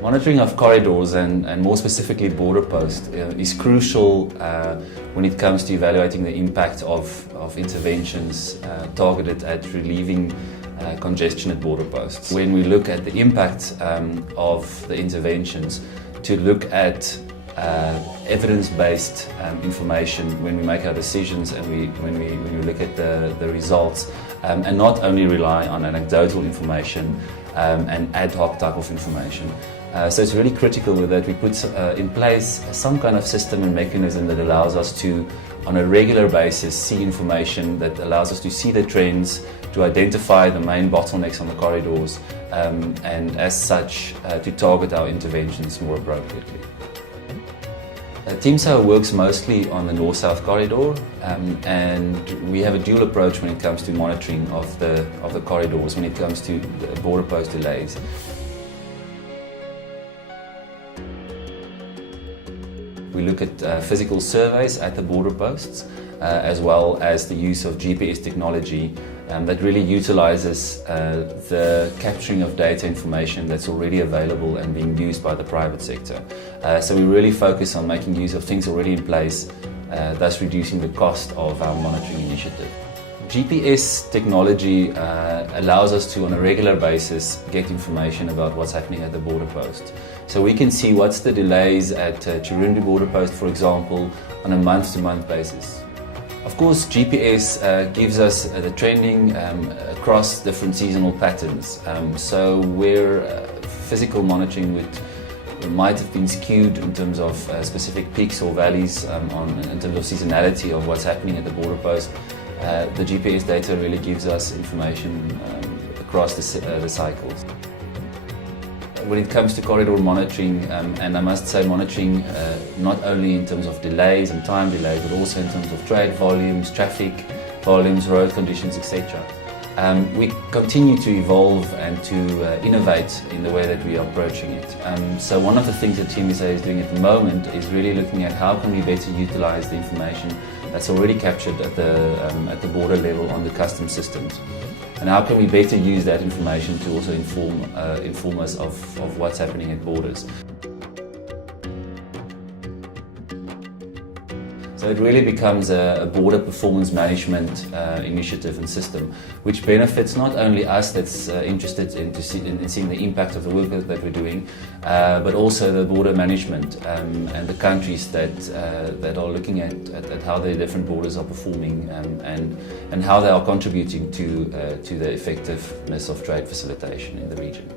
Monitoring of corridors and more specifically border posts is crucial when it comes to evaluating the impact of interventions targeted at relieving congestion at border posts. When we look at the impact of the interventions, to look at evidence-based information when we make our decisions and when we look at the results, and not only rely on anecdotal information and ad hoc type of information. So it's really critical that we put in place some kind of system and mechanism that allows us to, on a regular basis, see information that allows us to see the trends, to identify the main bottlenecks on the corridors, and as such to target our interventions more appropriately. TMSA works mostly on the north-south corridor, and we have a dual approach when it comes to monitoring of the corridors when it comes to the border post delays. We look at physical surveys at the border posts, as well as the use of GPS technology that really utilizes the capturing of data information that's already available and being used by the private sector. So we really focus on making use of things already in place, thus reducing the cost of our monitoring initiative. GPS technology allows us to, on a regular basis, get information about what's happening at the border post. So we can see what's the delays at Chirundu border post, for example, on a month-to-month basis. Of course, GPS gives us the trending across different seasonal patterns. So where physical monitoring might have been skewed in terms of specific peaks or valleys in terms of seasonality of what's happening at the border post, the GPS data really gives us information across the cycles. When it comes to corridor monitoring, and I must say monitoring not only in terms of delays and time delays, but also in terms of trade volumes, traffic volumes, road conditions, etc. We continue to evolve and to innovate in the way that we are approaching it. So one of the things that TMSA is doing at the moment is really looking at how can we better utilize the information that's already captured at the border level on the customs systems. And how can we better use that information to also inform us of what's happening at borders. So it really becomes a border performance management initiative and system, which benefits not only us that's interested in seeing the impact of the work that we're doing, but also the border management and the countries that are looking at how their different borders are performing and how they are contributing to the effectiveness of trade facilitation in the region.